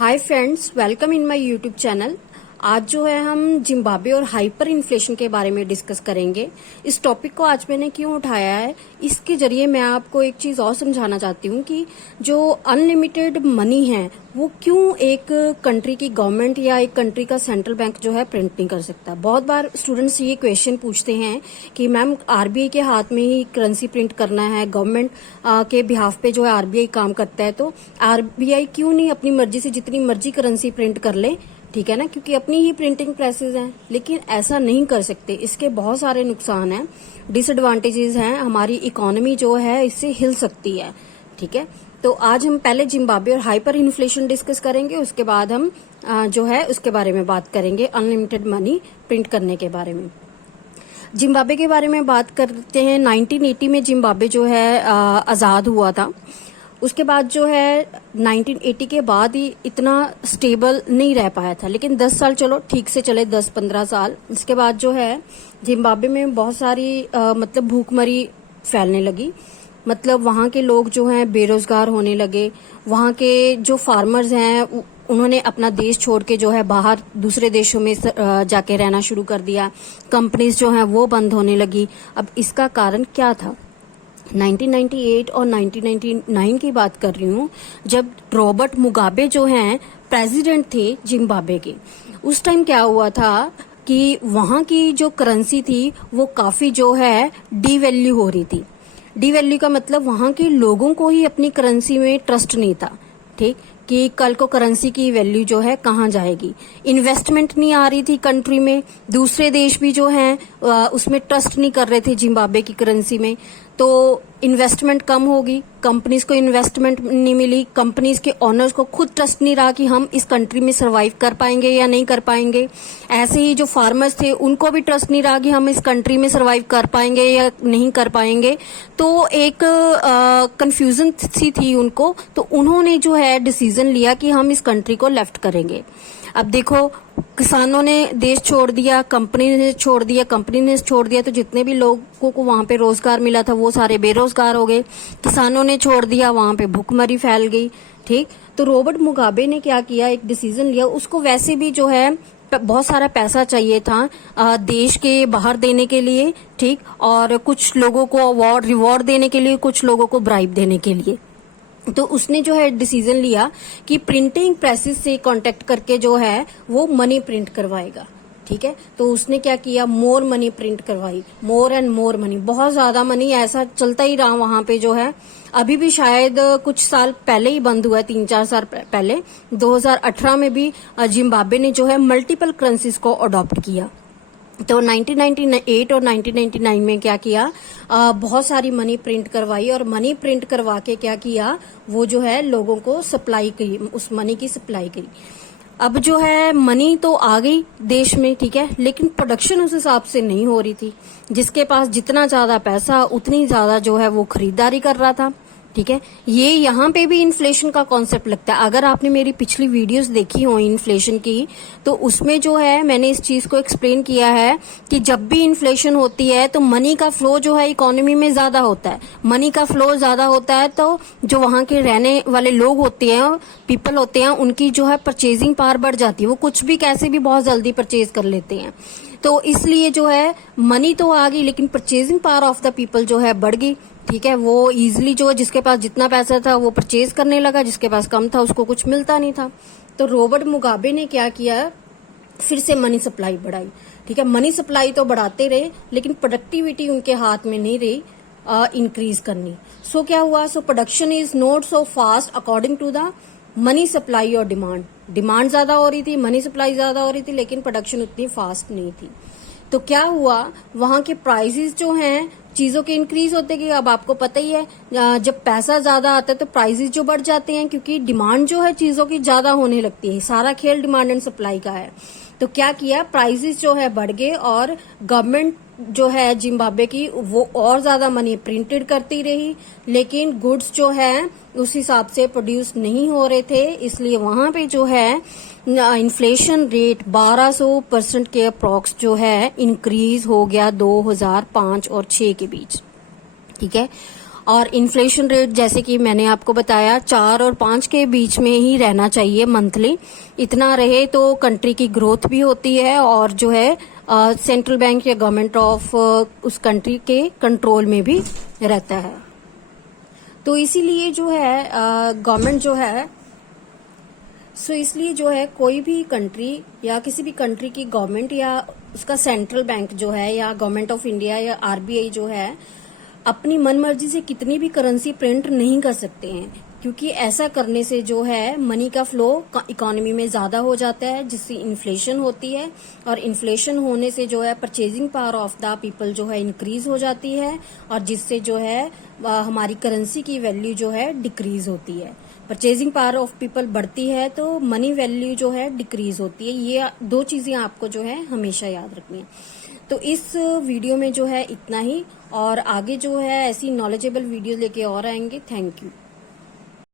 Hi friends, welcome in my YouTube channel. आज जो है हम जिम्बाब्वे और हाइपर इन्फ्लेशन के बारे में डिस्कस करेंगे। इस टॉपिक को आज मैंने क्यों उठाया है, इसके जरिए मैं आपको एक चीज और समझाना चाहती हूँ कि जो अनलिमिटेड मनी है वो क्यों एक कंट्री की गवर्नमेंट या एक कंट्री का सेंट्रल बैंक जो है प्रिंट नहीं कर सकता। बहुत बार स्टूडेंट्स ये क्वेश्चन पूछते हैं कि मैम आरबीआई के हाथ में ही करेंसी प्रिंट करना है, गवर्नमेंट के बिहाफ पे जो है आरबीआई काम करता है, तो आरबीआई क्यों नहीं अपनी मर्जी से जितनी मर्जी करेंसी प्रिंट कर ले, ठीक है ना, क्योंकि अपनी ही प्रिंटिंग प्रेसेस हैं। लेकिन ऐसा नहीं कर सकते, इसके बहुत सारे नुकसान हैं, डिसएडवांटेजेस हैं, हमारी इकोनॉमी जो है इससे हिल सकती है। ठीक है, तो आज हम पहले जिम्बाब्वे और हाइपर इन्फ्लेशन डिस्कस करेंगे, उसके बाद हम जो है उसके बारे में बात करेंगे, अनलिमिटेड मनी प्रिंट करने के बारे में। जिम्बाब्वे के बारे में बात करते हैं। 1980 में जिम्बाब्वे जो है आजाद हुआ था। उसके बाद जो है 1980 के बाद ही इतना स्टेबल नहीं रह पाया था, लेकिन 10 साल चलो ठीक से चले, 10-15 साल। इसके बाद जो है जिम्बाब्वे में बहुत सारी मतलब भूखमरी फैलने लगी। मतलब वहाँ के लोग जो हैं बेरोजगार होने लगे। वहाँ के जो फार्मर्स हैं उन्होंने अपना देश छोड़ के जो है बाहर दूसरे देशों में जाके रहना शुरू कर दिया। कंपनीज जो हैं वो बंद होने लगी। अब इसका कारण क्या था? 1998 और 1999 की बात कर रही हूँ, जब रॉबर्ट मुगाबे जो हैं प्रेसिडेंट थे जिम्बाब्वे के। उस टाइम क्या हुआ था कि वहाँ की जो करेंसी थी वो काफी जो है डीवैल्यू हो रही थी। डीवैल्यू का मतलब वहाँ के लोगों को ही अपनी करेंसी में ट्रस्ट नहीं था, ठीक, कि कल को करेंसी की वैल्यू जो है कहाँ जाएगी। इन्वेस्टमेंट नहीं आ रही थी कंट्री में। दूसरे देश भी जो हैं उसमें ट्रस्ट नहीं कर रहे थे जिम्बाब्वे की करेंसी में। तो इन्वेस्टमेंट कम होगी, कंपनीज को इन्वेस्टमेंट नहीं मिली, कंपनीज के ओनर्स को खुद ट्रस्ट नहीं रहा कि हम इस कंट्री में सरवाइव कर पाएंगे या नहीं कर पाएंगे। ऐसे ही जो फार्मर्स थे उनको भी ट्रस्ट नहीं रहा कि हम इस कंट्री में सरवाइव कर पाएंगे या नहीं कर पाएंगे। तो एक कंफ्यूजन सी थी उनको, तो उन्होंने जो है डिसीजन लिया कि हम इस कंट्री को लेफ्ट करेंगे। अब देखो, किसानों ने देश छोड़ दिया, कंपनी ने छोड़ दिया, तो जितने भी लोगों को वहां पे रोजगार मिला था वो सारे बेरोजगार हो गए। किसानों ने छोड़ दिया, वहां पे भूखमरी फैल गई। ठीक, तो रॉबर्ट मुगाबे ने क्या किया, एक डिसीजन लिया। उसको वैसे भी जो है बहुत सारा पैसा चाहिए था देश के बाहर देने के लिए, ठीक, और कुछ लोगों को अवार्ड रिवॉर्ड देने के लिए, कुछ लोगों को ब्राइब देने के लिए। तो उसने जो है डिसीजन लिया कि प्रिंटिंग प्रेसेस से कांटेक्ट करके जो है वो मनी प्रिंट करवाएगा। ठीक है, तो उसने क्या किया, मोर मनी प्रिंट करवाई, मोर एंड मोर मनी, बहुत ज्यादा मनी। ऐसा चलता ही रहा वहां पे जो है। अभी भी शायद कुछ साल पहले ही बंद हुआ है, 3-4 साल पहले 2018 में भी जिम्बाब्वे ने जो है मल्टीपल करेंसीज को अडॉप्ट किया। तो 1998 और 1999 में क्या किया, बहुत सारी मनी प्रिंट करवाई, और मनी प्रिंट करवा के क्या किया, वो जो है लोगों को सप्लाई करी, उस मनी की सप्लाई करी। अब जो है मनी तो आ गई देश में, ठीक है, लेकिन प्रोडक्शन उस हिसाब से नहीं हो रही थी। जिसके पास जितना ज्यादा पैसा उतनी ज्यादा जो है वो खरीदारी कर रहा था। ठीक है, ये यहाँ पे भी इन्फ्लेशन का कॉन्सेप्ट लगता है। अगर आपने मेरी पिछली वीडियोस देखी हो इन्फ्लेशन की, तो उसमें जो है मैंने इस चीज को एक्सप्लेन किया है कि जब भी इन्फ्लेशन होती है तो मनी का फ्लो जो है इकोनॉमी में ज्यादा होता है। मनी का फ्लो ज्यादा होता है तो जो वहां के रहने वाले लोग होते हैं, पीपल होते हैं, उनकी जो है परचेजिंग पावर बढ़ जाती है। वो कुछ भी कैसे भी बहुत जल्दी परचेज कर लेते हैं। तो इसलिए जो है मनी तो आ गई, लेकिन purchasing power of the people जो है बढ़ गई। ठीक है, वो इजिली जो जिसके पास जितना पैसा था वो परचेज करने लगा, जिसके पास कम था उसको कुछ मिलता नहीं था। तो रॉबर्ट मुगाबे ने क्या किया, फिर से मनी सप्लाई बढ़ाई। ठीक है, मनी सप्लाई तो बढ़ाते रहे, लेकिन प्रोडक्टिविटी उनके हाथ में नहीं रही इंक्रीज करनी। सो क्या हुआ, so production is not so fast according to the money supply और डिमांड। डिमांड ज्यादा हो रही थी, मनी सप्लाई ज्यादा हो रही थी, लेकिन प्रोडक्शन उतनी फास्ट नहीं थी। तो क्या हुआ, वहां के प्राइसेस जो हैं चीजों के इंक्रीज होते गए। अब आपको पता ही है, जब पैसा ज्यादा आता है तो प्राइसेस जो बढ़ जाते हैं, क्योंकि डिमांड जो है चीजों की ज्यादा होने लगती है। सारा खेल डिमांड एंड सप्लाई का है। तो क्या किया, प्राइसेस जो है बढ़ गए, और गवर्नमेंट जो है जिम्बाब्वे की वो और ज्यादा मनी प्रिंटेड करती रही, लेकिन गुड्स जो है उस हिसाब से प्रोड्यूस नहीं हो रहे थे। इसलिए वहां पे जो है इन्फ्लेशन रेट 1200% के अप्रॉक्स जो है इंक्रीज हो गया 2005 और 6 के बीच। ठीक है, और इन्फ्लेशन रेट जैसे कि मैंने आपको बताया 4 और 5 के बीच में ही रहना चाहिए मंथली। इतना रहे तो कंट्री की ग्रोथ भी होती है और जो है सेंट्रल बैंक या गवर्नमेंट ऑफ उस कंट्री के कंट्रोल में भी रहता है। तो इसीलिए जो है गवर्नमेंट जो है इसलिए जो है कोई भी कंट्री या किसी भी कंट्री की गवर्नमेंट या उसका सेंट्रल बैंक जो है या गवर्नमेंट ऑफ इंडिया या आरबीआई जो है अपनी मनमर्जी से कितनी भी करेंसी प्रिंट नहीं कर सकते हैं, क्योंकि ऐसा करने से जो है मनी का फ्लो इकोनॉमी में ज्यादा हो जाता है, जिससे इन्फ्लेशन होती है और इन्फ्लेशन होने से जो है purchasing power of the people जो है इंक्रीज हो जाती है और जिससे जो है हमारी करेंसी की वैल्यू जो है डिक्रीज होती है। परचेजिंग पावर ऑफ पीपल बढ़ती है तो मनी वैल्यू जो है डिक्रीज होती है। ये 2 चीजें आपको जो है हमेशा याद रखनी है। तो इस वीडियो में जो है इतना ही, और आगे जो है ऐसी नॉलेजेबल वीडियो लेके और आएंगे। Thank you.